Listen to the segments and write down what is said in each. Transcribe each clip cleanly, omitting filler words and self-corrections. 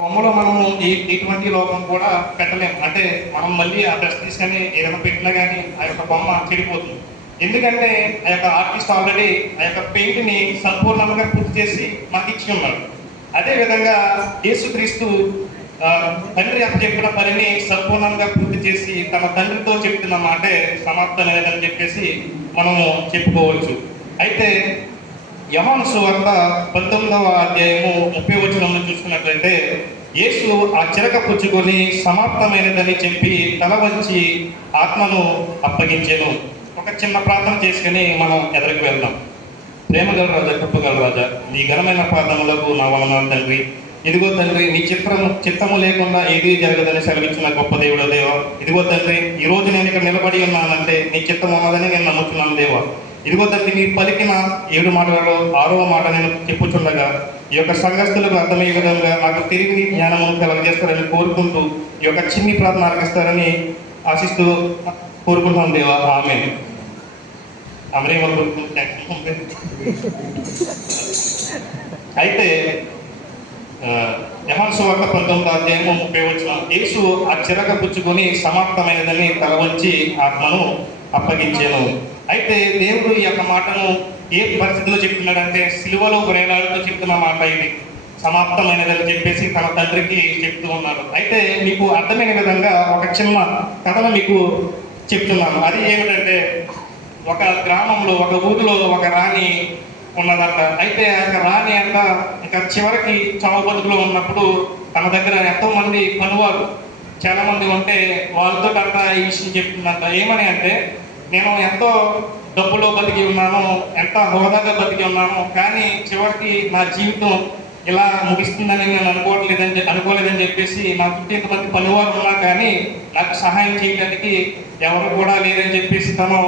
బొమ్మలో మనము ఇటువంటి లోపం కూడా పెట్టలేము. అంటే మనం మళ్ళీ ఆ డ్రెస్ తీసుకొని ఏదైనా పెట్టినా కానీ ఆ యొక్క బొమ్మ చెడిపోతుంది. ఎందుకంటే ఆ యొక్క ఆర్టిస్ట్ ఆల్రెడీ ఆ యొక్క పెయింట్ని సంపూర్ణంగా పూర్తి చేసి మనకి ఇచ్చి ఉన్నాడు. అదేవిధంగా యేసుక్రీస్తు తండ్రి అప్పచెప్పిన పనిని సంపూర్ణంగా పూర్తి చేసి తన తండ్రితో చెప్తున్న మాటే సమాప్తం లేదని చెప్పేసి మనము చెప్పుకోవచ్చు. అయితే యోహాను సువార్త 19వ అధ్యాయము 30వ వచనంలో చూసుకున్నట్లయితే యేసు ఆ చిరక పుచ్చుకొని సమాప్తమైనదని చెప్పి తల వంచి ఆత్మను అప్పగించెను. ఒక చిన్న ప్రార్థన చేసుకుని మనం ఎదురుకు వెళ్దాం. ప్రేమగల రాజా, కృపగల రాజా, నీ ఘనమైన పాదములకు నా వందనాలు తండ్రి. ఇదిగో తండ్రి, నీ చిత్తము లేకుండా ఏదీ జరగదని సెలవిచ్చిన గొప్ప దేవుడు దేవా. ఇదిగో తండ్రి, ఈ రోజు నేను ఇక్కడ నిలబడి ఉన్నానంటే నీ చిత్తం ఉన్నదని నేను నమ్ముతున్నాను దేవా. ఇదిగో తండ్రి, నీ పలికిన 7 మాటలలో 6వ మాట నేను చెప్పుచుండగా ఈ యొక్క సంఘస్థులకు అర్థమయ్యే విధంగా నాకు తిరిగి జ్ఞానము కలగజేస్తారని కోరుకుంటూ ఈ యొక్క చిన్ని ప్రార్థన ఆలకిస్తారని ఆశిస్తూ కోరుకుంటున్నాను దేవా. ఆమేన్. అయితే యోహాను సువార్త 19వ అధ్యాయము 30వ వచనం, యేసు ఆ చిరక పుచ్చుకొని సమాప్తమైనదని తల వంచి ఆత్మను అప్పగించాను. అయితే దేవుడు ఈ యొక్క మాటను ఏ పరిస్థితిలో చెప్తున్నాడంటే సిలువలో వేలాడుతూ చెప్తున్న మాట ఇది. సమాప్తమైనదని చెప్పేసి తన తండ్రికి చెప్తూ ఉన్నారు. అయితే మీకు అర్థమైన విధంగా ఒక చిన్న కథను మీకు చెప్తున్నాను. అది ఏమిటంటే, ఒక గ్రామంలో, ఒక ఊరిలో ఒక రాణి ఉన్నదంట. అయితే ఆ యొక్క రాణి అంట ఇంకా చివరికి చావు బతుకులో ఉన్నప్పుడు తన దగ్గర ఎంతో మంది పనివారు చాలా మంది ఉంటే వాళ్ళతో అంట ఈ విషయం చెప్తుందంట. ఏమని అంటే, నేను ఎంతో డబ్బులో బతికి ఉన్నాను, ఎంత హోదాగా బతికి ఉన్నాను, కానీ చివరికి నా జీవితం ఇలా ముగిస్తుందని నేను అనుకోలేదని చెప్పేసి నా చుట్టూ ఇంతమంది పనివారు ఉన్నా కానీ నాకు సహాయం చేయడానికి ఎవరు కూడా లేదని చెప్పేసి తను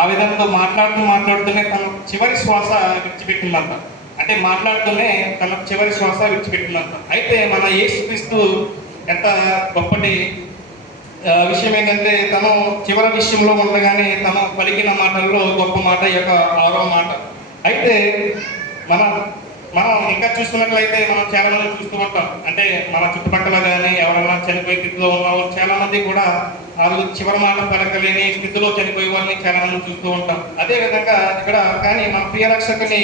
ఆ విధంగా మాట్లాడుతూనే తన చివరి శ్వాస విడిచిపెట్టిందంట. అంటే మాట్లాడుతూనే తన చివరి శ్వాస విడిచిపెట్టిందంట. అయితే మన యేసుక్రీస్తు ఎంత గొప్పటి విషయం ఏంటంటే, తను చివరి విషయంలో ఉండగానే తను పలికిన మాటల్లో గొప్ప మాట ఈ యొక్క 6వ మాట. అయితే మనం ఇంకా చూసుకున్నట్లయితే మనం చాలా మంది చూస్తూ ఉంటాం. అంటే మన చుట్టుపక్కల కానీ ఎవరైనా చనిపోయే స్థితిలో ఉన్న వాళ్ళు చాలా మంది కూడా వాళ్ళు చివరి మాట పలకలేని స్థితిలో చనిపోయే వాళ్ళని చాలా మంది చూస్తూ ఉంటాం. అదేవిధంగా ఇక్కడ కానీ మన ప్రియరక్షకుని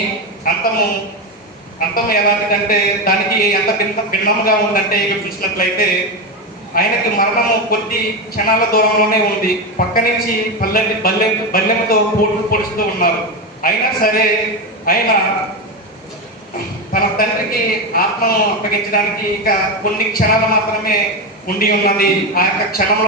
అంతం ఎలాంటిదంటే దానికి ఎంత భిన్నంగా ఉందంటే, ఇక్కడ చూసినట్లయితే ఆయనకి మరణము కొద్ది క్షణాల దూరంలోనే ఉంది. పక్క నుంచి బల్లెంతో పొడుస్తూ ఉన్నారు. అయినా సరే ఆయన తన తండ్రికి ఆత్మను అప్పగించడానికి ఇక కొన్ని క్షణాలు మాత్రమే ఉండి ఉన్నది. ఆ యొక్క క్షణంలో